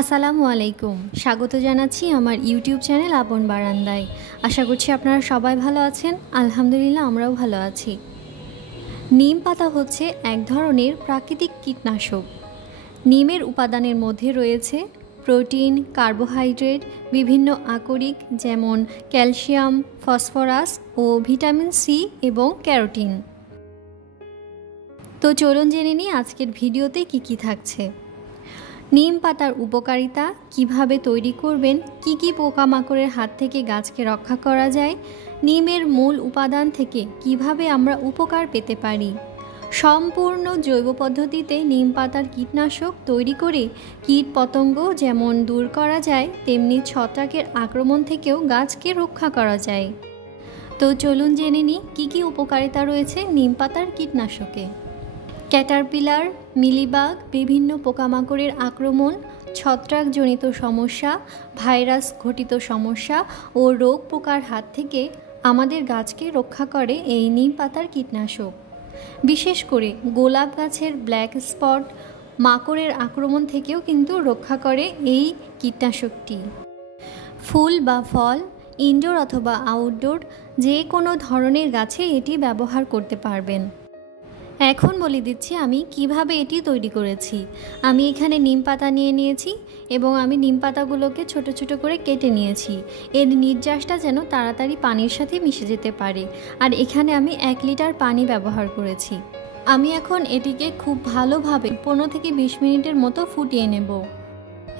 আসসালামু আলাইকুম। স্বাগত জানাচ্ছি আমার ইউটিউব চ্যানেল আপন বারান্দায়। আশা করছি আপনারা সবাই ভালো আছেন। আলহামদুলিল্লাহ আমরাও ভালো আছি। নিম পাতা হচ্ছে এক ধরনের প্রাকৃতিক কীটনাশক। নিমের উপাদানের মধ্যে রয়েছে প্রোটিন, কার্বোহাইড্রেট, বিভিন্ন আকরিক যেমন ক্যালসিয়াম, ফসফরাস ও ভিটামিন সি এবং ক্যারোটিন। তো চলুন জেনে নিই আজকের ভিডিওতে কি থাকছে। নিম পাতার উপকারিতা, কিভাবে তৈরি করবেন, কি পোকামাকড়ের হাত থেকে গাছকে রক্ষা করা যায়, নিমের মূল উপাদান থেকে কিভাবে আমরা উপকার পেতে পারি। সম্পূর্ণ জৈব পদ্ধতিতে নিম পাতার কীটনাশক তৈরি করে কীট পতঙ্গ যেমন দূর করা যায়, তেমনি ছত্রাকের আক্রমণ থেকেও গাছকে রক্ষা করা যায়। তো চলুন জেনে নিই কী উপকারিতা রয়েছে নিম পাতার কীটনাশকে। ক্যাটারপিলার, মিলিবাগ, বিভিন্ন পোকামাকড়ের আক্রমণ, ছত্রাকজনিত সমস্যা, ভাইরাস ঘটিত সমস্যা ও রোগ পোকার হাত থেকে আমাদের গাছকে রক্ষা করে এই নিম পাতার কীটনাশক। বিশেষ করে গোলাপ গাছের ব্ল্যাক স্পট, মাকড়ের আক্রমণ থেকেও কিন্তু রক্ষা করে এই কীটনাশকটি। ফুল বা ফল, ইনডোর অথবা আউটডোর যে কোনো ধরনের গাছে এটি ব্যবহার করতে পারবেন। এখন বলে দিচ্ছি আমি কিভাবে এটি তৈরি করেছি। আমি এখানে নিম পাতা নিয়ে নিয়েছি এবং আমি নিম পাতাগুলোকে ছোট ছোট করে কেটে নিয়েছি। এর নির্যাসটা যেন তাড়াতাড়ি পানির সাথে মিশে যেতে পারে। আর এখানে আমি 1 লিটার পানি ব্যবহার করেছি। আমি এখন এটিকে খুব ভালোভাবে 15 থেকে 20 মিনিটের মতো ফুটিয়ে নেব।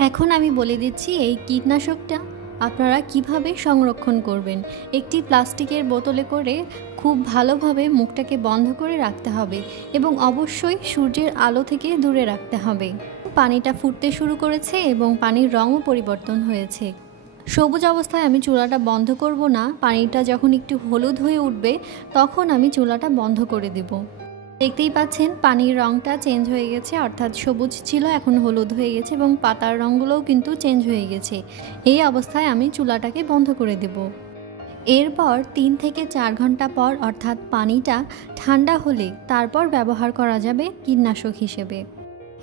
এখন আমি বলে দিচ্ছি এই কীটনাশকটা আপনারা কিভাবে সংরক্ষণ করবেন। একটি প্লাস্টিকের বোতলে করে খুব ভালোভাবে মুখটাকে বন্ধ করে রাখতে হবে এবং অবশ্যই সূর্যের আলো থেকে দূরে রাখতে হবে। পানিটা ফুটতে শুরু করেছে এবং পানির রঙও পরিবর্তন হয়েছে। সবুজ অবস্থায় আমি চুলাটা বন্ধ করব না। পানিটা যখন একটু হলুদ হয়ে উঠবে তখন আমি চুলাটা বন্ধ করে দেব। দেখতেই পাচ্ছেন পানির রঙটা চেঞ্জ হয়ে গেছে, অর্থাৎ সবুজ ছিল এখন হলুদ হয়ে গেছে এবং পাতার রঙগুলোও কিন্তু চেঞ্জ হয়ে গেছে। এই অবস্থায় আমি চুলাটাকে বন্ধ করে দেব। এরপর 3 থেকে 4 ঘন্টা পর অর্থাৎ পানিটা ঠান্ডা হলে তারপর ব্যবহার করা যাবে কীটনাশক হিসেবে।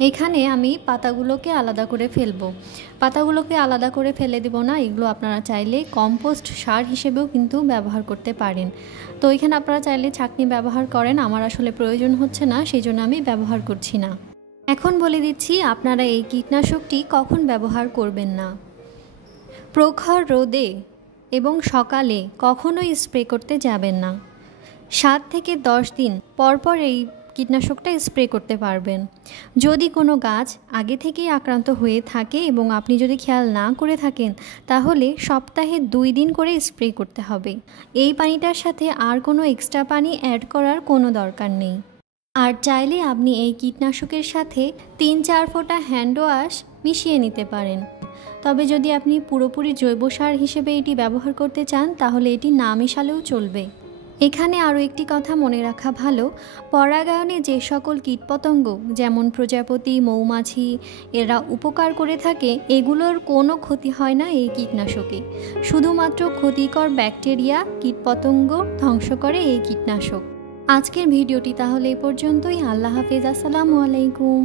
এখানে আমি পাতাগুলোকে আলাদা করে ফেলবো। পাতাগুলোকে আলাদা করে ফেলে দেব না, এগুলো আপনারা চাইলে কম্পোস্ট সার হিসেবেও কিন্তু ব্যবহার করতে পারেন। তো এখানে আপনারা চাইলে ছাঁকনি ব্যবহার করেন, আমার আসলে প্রয়োজন হচ্ছে না, সেই জন্য আমি ব্যবহার করছি না। এখন বলে দিচ্ছি আপনারা এই কীটনাশকটি কখন ব্যবহার করবেন না। প্রখর রোদে এবং সকালে কখনোই স্প্রে করতে যাবেন না। 7 থেকে 10 দিন পরপর এই কীটনাশকটা স্প্রে করতে পারবেন। যদি কোনো গাছ আগে থেকেই আক্রান্ত হয়ে থাকে এবং আপনি যদি খেয়াল না করে থাকেন তাহলে সপ্তাহে 2 দিন করে স্প্রে করতে হবে। এই পানিটার সাথে আর কোনো এক্সট্রা পানি অ্যাড করার কোনো দরকার নেই। আর চাইলে আপনি এই কীটনাশকের সাথে 3-4 ফোঁটা হ্যান্ড ওয়াশ মিশিয়ে নিতে পারেন। তবে যদি আপনি পুরোপুরি জৈব সার হিসেবে এটি ব্যবহার করতে চান তাহলে এটি না মেশালেও চলবে। এখানে আরও একটি কথা মনে রাখা ভালো, পরাগায়নে যে সকল কীটপতঙ্গ যেমন প্রজাপতি, মৌমাছি এরা উপকার করে থাকে এগুলোর কোনো ক্ষতি হয় না এই কীটনাশকে। শুধুমাত্র ক্ষতিকর ব্যাকটেরিয়া, কীটপতঙ্গ ধ্বংস করে এই কীটনাশক। আজকের ভিডিওটি তাহলে এ পর্যন্তই। আল্লাহ হাফেজ। আসসালামু আলাইকুম।